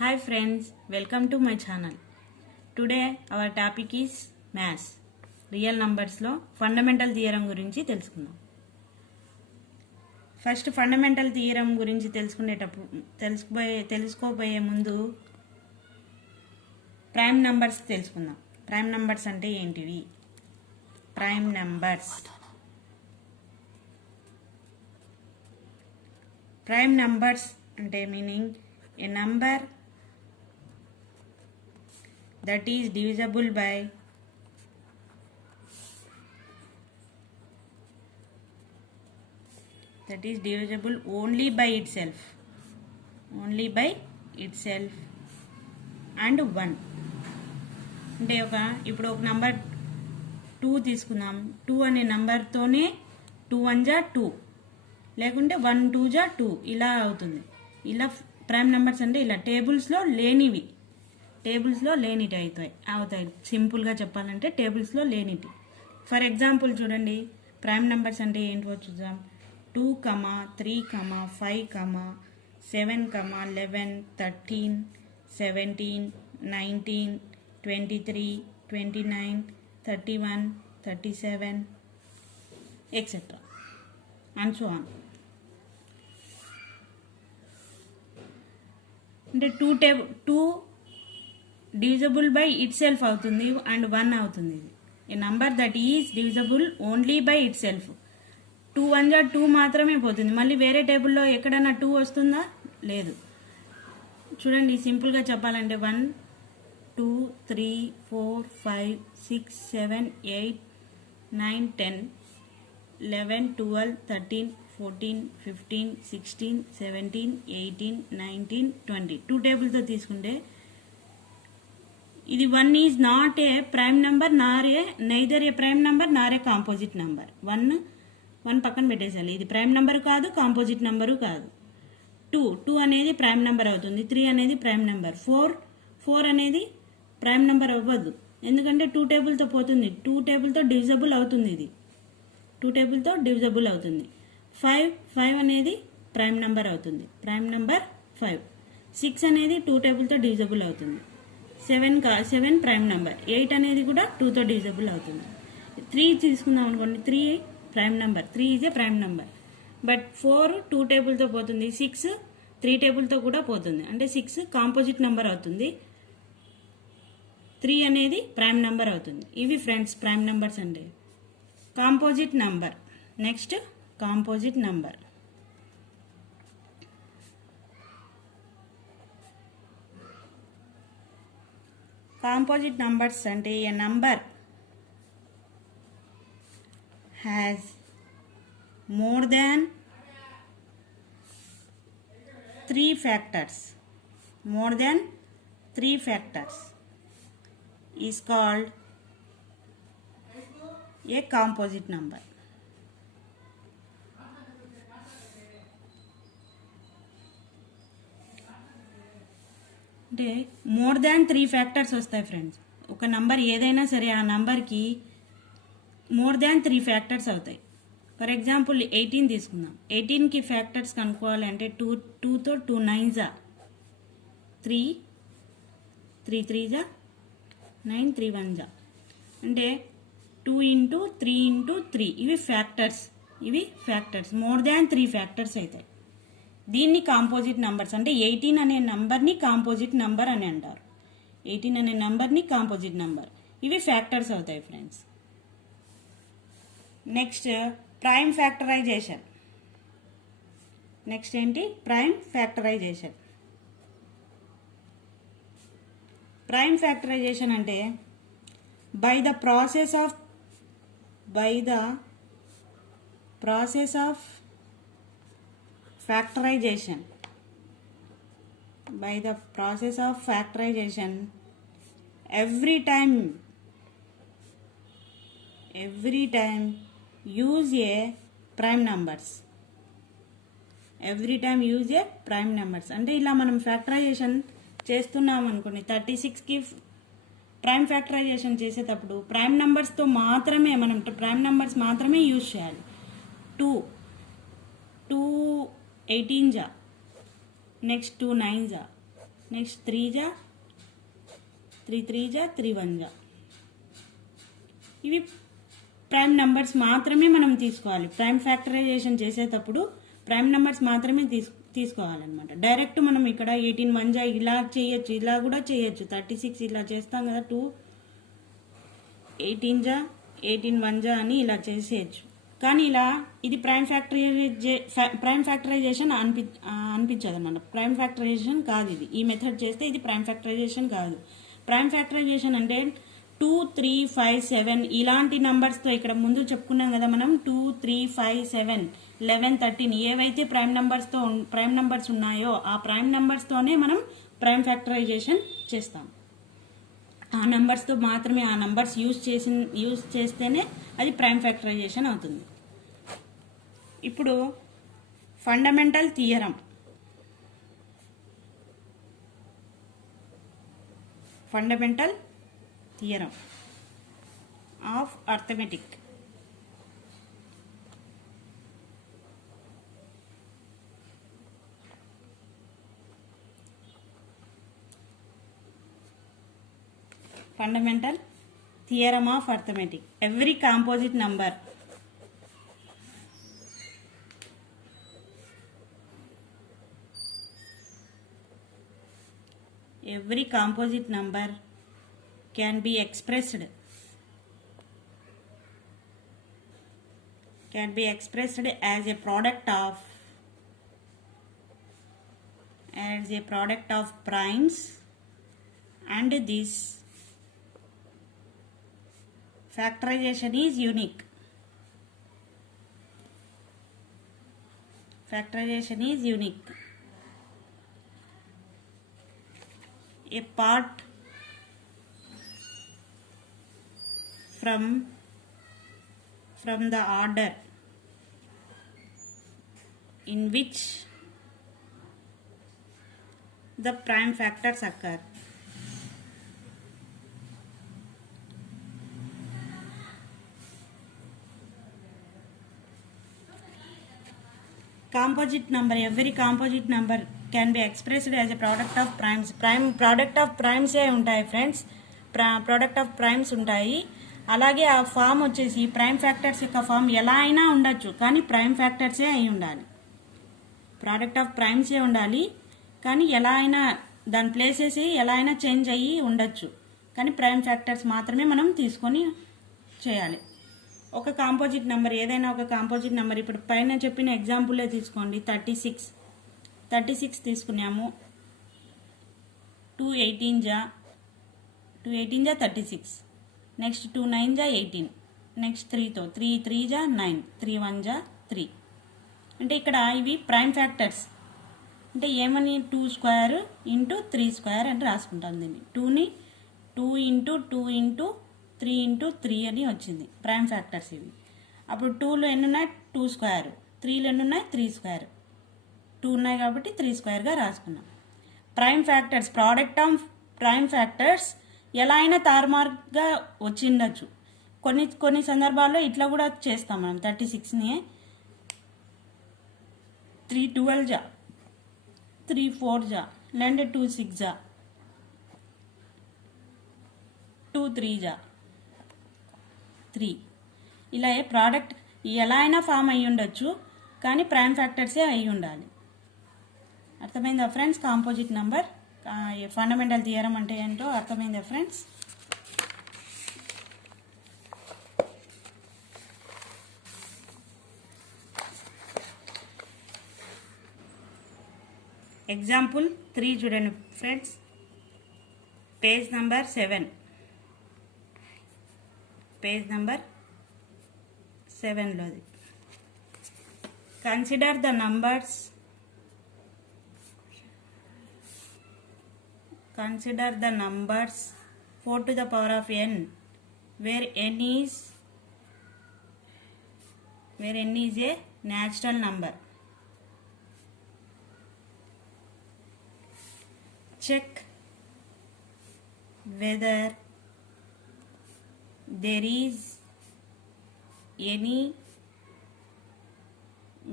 Hi friends, welcome to my channel. Today our topic is maths. Real numbers లో fundamental theorem గురించి తెలుసుకుందాం. First fundamental theorem గురించి తెలుసుకోబోయే ముందు ప్రైమ్ నంబర్స్ తెలుసుకుందాం. ప్రైమ్ నంబర్స్ అంటే ఏంటివి? ప్రైమ్ నంబర్స్ అంటే meaning A number that is divisible by only by itself and 1. అంటే ఇప్పుడు ఒక నంబర్ 2 తీసుకుందాం. 2 అనే నంబర్తోనే 2 1 జా 2 లేకుంటే 1 2 జా 2 ఇలా అవుతుంది. ఇలా ప్రైమ్ నెంబర్స్ అంటే ఇలా టేబుల్స్లో లేనివి అవుతాయి. సింపుల్గా చెప్పాలంటే టేబుల్స్లో లేనివి. ఫర్ ఎగ్జాంపుల్ చూడండి, ప్రైమ్ నెంబర్స్ అంటే ఏంటో చూద్దాం. 2, 3, 5, 7, 11, 13, 17, 19, 23, 29, 31, 37, etc. and so on. అంటే 2 divisible by itself అవుతుంది అండ్ 1 అవుతుంది. A number that is divisible only by itself. 2 1 జా 2 మాత్రమే పోతుంది. మళ్ళీ వేరే టేబుల్లో ఎక్కడైనా 2 వస్తుందా? లేదు. చూడండి, సింపుల్గా చెప్పాలంటే 1 2 3 4 5 6 7 8 9 10 11 12 13 14 15 16 17 18 19 20 2 టేబుల్తో తీసుకుంటే ఇది 1 is not a prime number neither A prime number Nar a composite number. 1 పక్కన పెట్టేసాలి. ఇది ప్రైమ్ నెంబర్ కాదు, కాంపోజిట్ నెంబరు కాదు. 2 అనేది ప్రైమ్ నెంబర్ అవుతుంది. 3 అనేది ప్రైమ్ నెంబర్. 4 అనేది ప్రైమ్ నెంబర్ అవ్వదు, ఎందుకంటే 2 టేబుల్తో పోతుంది. 2 టేబుల్తో డివిజబుల్ అవుతుంది. ఇది 2 టేబుల్తో డివిజబుల్ అవుతుంది. 5 అనేది ప్రైమ్ నెంబర్ అవుతుంది, ప్రైమ్ నెంబర్ 5. 6 అనేది 2 టేబుల్తో డివిజబుల్ అవుతుంది. 7 ప్రైమ్ నెంబర్. 8 అనేది కూడా 2తో డివిజబుల్ అవుతుంది. 3 తీసుకుందాం అనుకోండి, 3 prime number. 3 is a prime number. But 4 2 టేబుల్తో పోతుంది. 6 3 టేబుల్తో కూడా పోతుంది, అంటే 6 కాంపోజిట్ నెంబర్ అవుతుంది. 3 అనేది ప్రైమ్ నెంబర్ అవుతుంది. ఇవి ఫ్రెండ్స్ ప్రైమ్ నెంబర్స్ అంటే. Composite number. Next composite number. Composite numbers అంటే a number has more than 3 factors is called a composite number. అంటే మోర్ దాన్ 3 ఫ్యాక్టర్స్ వస్తాయి ఫ్రెండ్స్. ఒక నంబర్ ఏదైనా సరే ఆ నంబర్కి మోర్ దాన్ 3 ఫ్యాక్టర్స్ అవుతాయి. ఫర్ ఎగ్జాంపుల్ 18 తీసుకుందాం. 18కి ఫ్యాక్టర్స్ కనుక్కోవాలి అంటే 2తో 2 9 జా 3 3 3 జా 9 3 1 జా, అంటే 2 ఇంటూ 3 ఇంటూ 3. ఇవి ఫ్యాక్టర్స్ మోర్ దాన్ 3 ఫ్యాక్టర్స్ అవుతాయి. దీన్ని కాంపోజిట్ నంబర్స్ అంటే 18 అనే నంబర్ని కాంపోజిట్ నంబర్ అని అంటారు. 18 అనే నంబర్ని కాంపోజిట్ నంబర్. ఇవి ఫ్యాక్టర్స్ అవుతాయి friends. Next prime factorization. Next ఏంటి? Prime factorization. ప్రైమ్ ఫ్యాక్టరైజేషన్ అంటే by the process of factorization every time use a prime numbers. అంటే ఇలా మనం ఫ్యాక్టరైజేషన్ చేస్తున్నాం అనుకోండి. 36కి ప్రైమ్ ఫ్యాక్టరైజేషన్ చేసేటప్పుడు ప్రైమ్ నెంబర్స్తో మాత్రమే యూజ్ చేయాలి. 2 18 జా, నెక్స్ట్ 2 9 జా, నెక్స్ట్ 3 జా 3 3 జా 3 1 జా. ఇవి ప్రైమ్ నెంబర్స్ మాత్రమే మనం తీసుకోవాలి. ప్రైమ్ ఫ్యాక్టరైజేషన్ చేసేటప్పుడు ప్రైమ్ నెంబర్స్ మాత్రమే తీసుకోవాలన్నమాట. డైరెక్ట్ మనం ఇక్కడ 18 1 జా ఇలా చేయొచ్చు, ఇలా కూడా చేయొచ్చు. 36 ఇలా చేస్తాం కదా, 2 18 జా 18 1 జా అని ఇలా చేసేయచ్చు. కానీ ఇలా ఇది ప్రైమ్ ఫ్యాక్టరైజేషన్ అనిపించదు అన్నమాట. ప్రైమ్ ఫ్యాక్టరైజేషన్ కాదు ఇది. ఈ మెథడ్ చేస్తే ఇది ప్రైమ్ ఫ్యాక్టరైజేషన్ కాదు. ప్రైమ్ ఫ్యాక్టరైజేషన్ అంటే 2 3 5 7 ఇలాంటి నంబర్స్తో, ఇక్కడ ముందు చెప్పుకున్నాం కదా మనం 2 3 5 7 11 13 ఏవైతే ప్రైమ్ నంబర్స్ ఉన్నాయో ఆ ప్రైమ్ నంబర్స్తోనే మనం ప్రైమ్ ఫ్యాక్టరైజేషన్ చేస్తాం. ఆ నంబర్స్తో మాత్రమే, ఆ నంబర్స్ యూజ్ చేస్తేనే అది ప్రైమ్ ఫ్యాక్టరైజేషన్ అవుతుంది. ఇప్పుడు fundamental theorem. Fundamental theorem of arithmetic. Fundamental theorem of arithmetic. Every composite number can be expressed as a product of primes, and this factorization is unique. Apart from the order in which the prime factors occur. Composite number. Every composite number can be expressed as a product of primes. Product of primes ఏ ఉంటాయి friends, product of primes ఉంటాయి. అలాగే ఆ form వచ్చేసి prime factors యొక్క form ఎలా అయినా ఉండొచ్చు, కానీ ప్రైమ్ ఫ్యాక్టర్సే అయి ఉండాలి. ప్రోడక్ట్ ఆఫ్ ప్రైమ్సే ఉండాలి, కానీ ఎలా అయినా దాని ప్లేసెస్ ఎలా అయినా చేంజ్ అయ్యి ఉండొచ్చు, కానీ ప్రైమ్ ఫ్యాక్టర్స్ మాత్రమే మనం తీసుకొని చేయాలి. ఒక కాంపోజిట్ నెంబర్, ఏదైనా ఒక కాంపోజిట్ నెంబర్, ఇప్పుడు పైన చెప్పిన ఎగ్జాంపులే తీసుకోండి. 36 తీసుకున్నాము. 2 18 జా 36. నెక్స్ట్ 2 9 జా 18. నెక్స్ట్ 3తో 3 3 జా 9, 3 1 జా 3. అంటే ఇక్కడ ఇవి ప్రైమ్ ఫ్యాక్టర్స్. అంటే ఏమని 2 స్క్వేర్ ఇంటూ 3 స్క్వేర్ అని రాసుకుంటాం దీన్ని. 2ని 2 ఇంటూ 2 ఇంటూ 3 ఇంటూ 3 అని వచ్చింది ప్రైమ్ ఫ్యాక్టర్స్ ఇవి. అప్పుడు 2లో ఎన్ని ఉన్నాయి? 2 స్క్వేర్. 3లో ఎన్ని ఉన్నాయి? 3 స్క్వేర్. 2 ఉన్నాయి కాబట్టి 3 స్క్వేర్గా రాసుకున్నాం. Prime factors, product of prime factors ఎలా అయినా తారుమారుగా వచ్చిండొచ్చు. కొన్ని సందర్భాల్లో ఇట్లా కూడా చేస్తాం మనం. 36ని 3 12 జా 3 4 జా, లేదంటే 2 6 జా 2 3 జా 3. ఇలా ప్రోడక్ట్ ఎలా అయినా ఫామ్ అయ్యి ఉండొచ్చు, కానీ ప్రైమ్ ఫ్యాక్టర్సే అయి ఉండాలి. అర్థమైందా friends? Composite number fundamental theorem అంటే ఏంటో అర్థమైందా ఫ్రెండ్స్? ఎగ్జాంపుల్ 3 చూడండి friends. Page number 7. Page number 7లోది. Consider the numbers 4 to the power of n where n is a natural number. Check whether there is any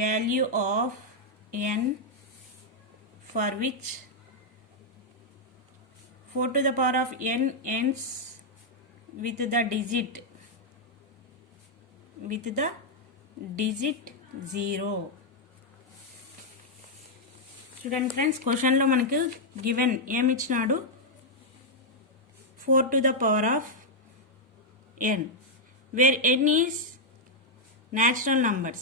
value of n for which 4 to the power of n ends with the digit 0. చూడండి friends, క్వశ్చన్లో మనకు given ఏమి ఇచ్చినాడు, 4 to the power of n where n is natural numbers.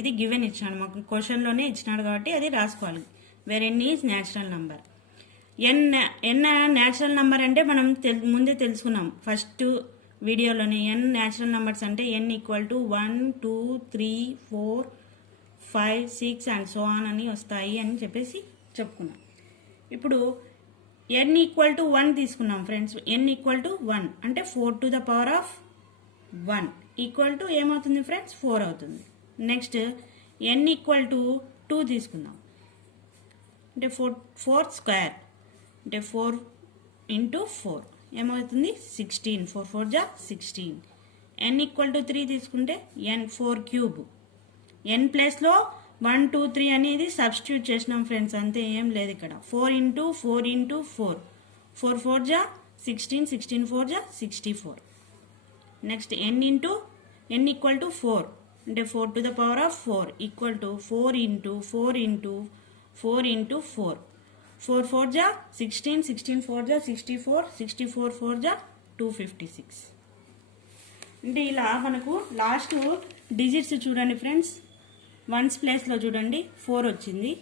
ఇది given ఇచ్చినాడు, మాకు క్వశ్చన్లోనే ఇచ్చినాడు కాబట్టి అది రాసుకోవాలి. Where n is natural number. N natural number అంటే మనం ముందే తెలుసుకున్నాం ఫస్ట్ వీడియోలోనే. n న్యాచురల్ నంబర్స్ అంటే n equal to 1 2 3 4 5 6 and so on అని వస్తాయి అని చెప్పేసి చెప్పుకున్నాం. ఇప్పుడు n ఈక్వల్ టు 1 తీసుకున్నాం ఫ్రెండ్స్. n ఈక్వల్ టు 1 అంటే 4 to the power of 1 equal to ఏమవుతుంది ఫ్రెండ్స్, 4 అవుతుంది. నెక్స్ట్ n ఈక్వల్ టు 2 తీసుకుందాం, అంటే 4 స్క్వేర్ అంటే 4 ఇంటూ 4 ఏమవుతుంది 16, 4 4 జా 16. n ఈక్వల్ టు 3 తీసుకుంటే n 4 క్యూబ్. n ప్లేస్లో 1 2 3 అనేది సబ్స్టిట్యూట్ చేసినాం ఫ్రెండ్స్, అంతే, ఏం లేదు ఇక్కడ. 4 ఇంటూ 4 ఇంటూ 4 4 4 జా 16, 16 4 జా 64. Next n into n equal to 4 అంటే 4 to the power of 4 equal to 4 into 4 into 4 into 4 4 4 జా 16, 16 4 జా 64, 64 4 జా 256. అంటే ఇలా మనకు లాస్ట్ డిజిట్స్ చూడండి ఫ్రెండ్స్, వన్స్ ప్లేస్లో చూడండి 4 వచ్చింది,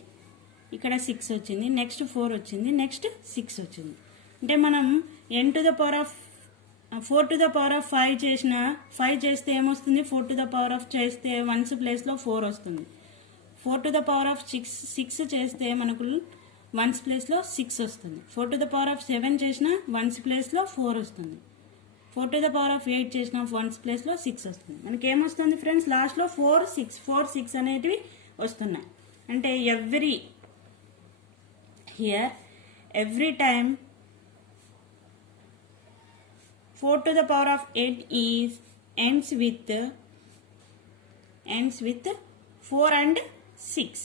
ఇక్కడ 6 వచ్చింది, నెక్స్ట్ 4 వచ్చింది, నెక్స్ట్ 6 వచ్చింది. అంటే మనం n to the power of 4 to the power of 5 చేసిన 5 చేస్తే ఏమొస్తుంది, 4 to the power of చేస్తే వన్స్ ప్లేస్లో 4 వస్తుంది. 4 to the power of 6 చేస్తే మనకు వన్స్ ప్లేస్లో 6 వస్తుంది. 4 to the power of 7 చేసిన వన్స్ ప్లేస్లో 4 వస్తుంది. 4 to the power of 8 చేసిన వన్స్ ప్లేస్లో 6 వస్తుంది. మనకి ఏమొస్తుంది ఫ్రెండ్స్, లాస్ట్లో 4 6 అనేటివి వస్తున్నాయి. అంటే every time 4 to the power of 8 ends with 4 and 6.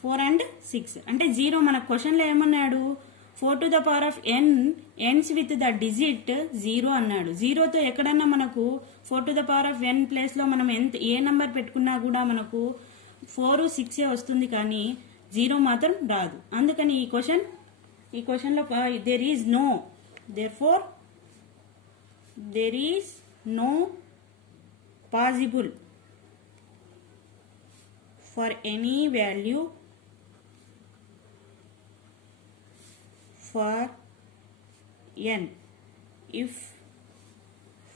4 and 6 అంటే 0. మన క్వశ్చన్లో ఏమన్నాడు, 4 to the power of n ends with the digit 0 అన్నాడు. 0తో ఎక్కడన్నా మనకు 4 to the power of n ప్లేస్లో మనం ఏ నెంబర్ పెట్టుకున్నా కూడా మనకు 4 6 వస్తుంది, కానీ 0 మాత్రం రాదు. అందుకని ఈ క్వశ్చన్లో there is no possible for any value for n if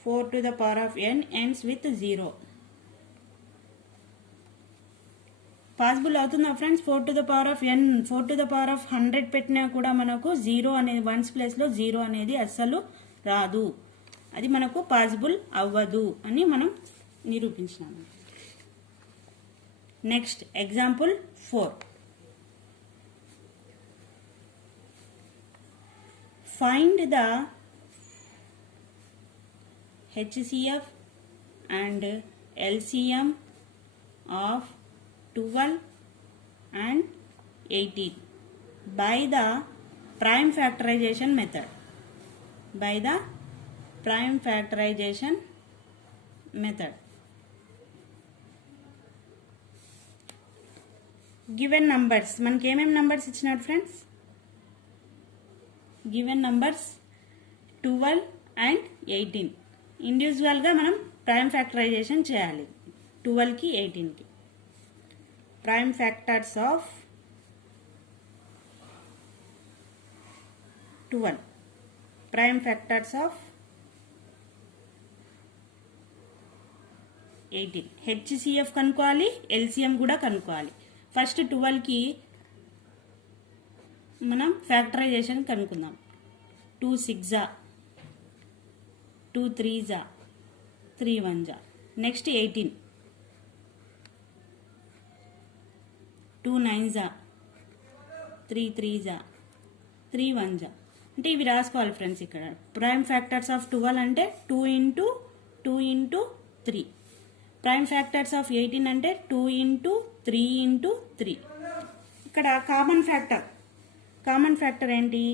4 to the power of n ends with 0. Possible అవుతుందా friends? 4 to the power of n 4 to the power of 100 పెట్టినా కూడా మనకు 0 అనేది వన్స్ ప్లేస్లో 0 అనేది అస్సలు రాదు, అది మనకు పాసిబుల్ అవ్వదు అని మనం నిరూపించినాము. Next example 4. Find the HCF and LCM of 12 and 18 by the prime factorization method. Given numbers, మనకి ఏమేమి నంబర్స్ ఇచ్చినాడు ఫ్రెండ్స్? Given numbers 12 and 18. ఇండివిజువల్గా మనం ప్రైమ్ ఫ్యాక్టరైజేషన్ చేయాలి 12కి 18కి. Prime factors of 12, prime factors of 18. HCF కనుక్కోవాలి, LCM కూడా కనుక్కోవాలి. ఫస్ట్ 12కి మనం ఫ్యాక్టరైజేషన్ కనుక్కుందాం. 2 6 2 3 3 1. నెక్స్ట్ 18 2 9 3 3 3 1. అంటే ఇవి రాసుకోవాలి ఫ్రెండ్స్. ఇక్కడ ప్రైమ్ ఫ్యాక్టర్స్ ఆఫ్ 12 అంటే 2 into 2 into 3. Prime factors of 18 అంటే 2 ఇంటూ 3 ఇంటూ 3. ఇక్కడ కామన్ కామన్ ఫ్యాక్టర్ ఏంటి?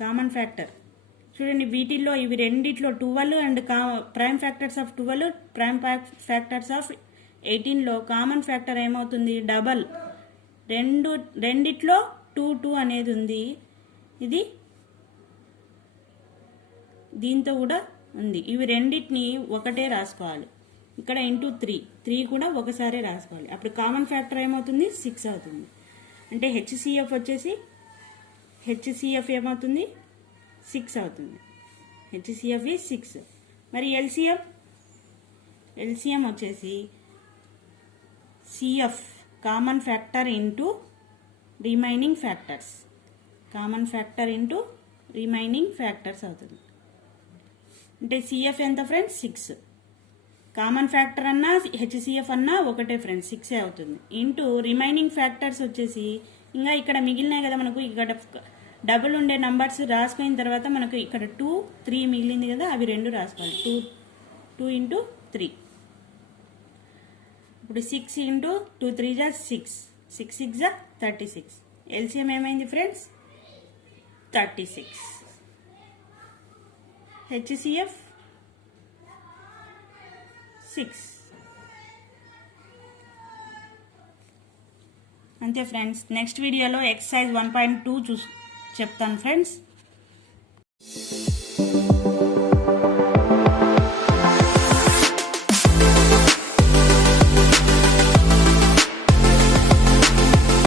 కామన్ ఫ్యాక్టర్ చూడండి, వీటిల్లో ఇవి రెండిట్లో 12 and prime factors of 12, prime factors of 18లో కామన్ ఫ్యాక్టర్ ఏమవుతుంది? డబల్. రెండిట్లో 2 అనేది ఉంది. ఇది దీంతో కూడా ఉంది. ఇవి రెండింటిని ఒకటే రాసుకోవాలి. ఇక్కడ ఇంటూ 3 కూడా ఒకసారి రాసుకోవాలి. అప్పుడు కామన్ ఫ్యాక్టర్ ఏమవుతుంది? 6 అవుతుంది. అంటే హెచ్సిఎఫ్ వచ్చేసి హెచ్సిఎఫ్ ఏమవుతుంది? 6 అవుతుంది. హెచ్సిఎఫ్ ఈ 6. మరి ఎల్సిఎం వచ్చేసి CF common factor into remaining factors. Common factor into remaining factors అవుతుంది. అంటే సిఎఫ్ ఎంత ఫ్రెండ్స్? 6. కామన్ ఫ్యాక్టర్ అన్నా హెచ్సిఎఫ్ అన్నా ఒకటే ఫ్రెండ్స్, 6 అవుతుంది. ఇంటూ రిమైనింగ్ ఫ్యాక్టర్స్ వచ్చేసి ఇంకా ఇక్కడ మిగిలినాయి కదా మనకు, ఇక్కడ డబుల్ ఉండే నంబర్స్ రాసుకున్న తర్వాత మనకు ఇక్కడ 2, 3 మిగిలింది కదా, అవి 2 రాసుకోవాలి. 2 ఇంటూ 3. ఇప్పుడు 6 ఇంటూ 2 3 జా 6, 6 6 జా 36. ఎల్సిఎం ఏమైంది ఫ్రెండ్స్? 36. హెచ్సిఎఫ్ 6. అంతే ఫ్రెండ్స్. నెక్స్ట్ వీడియోలో ఎక్సర్సైజ్ 1.2 చెప్తాను ఫ్రెండ్స్.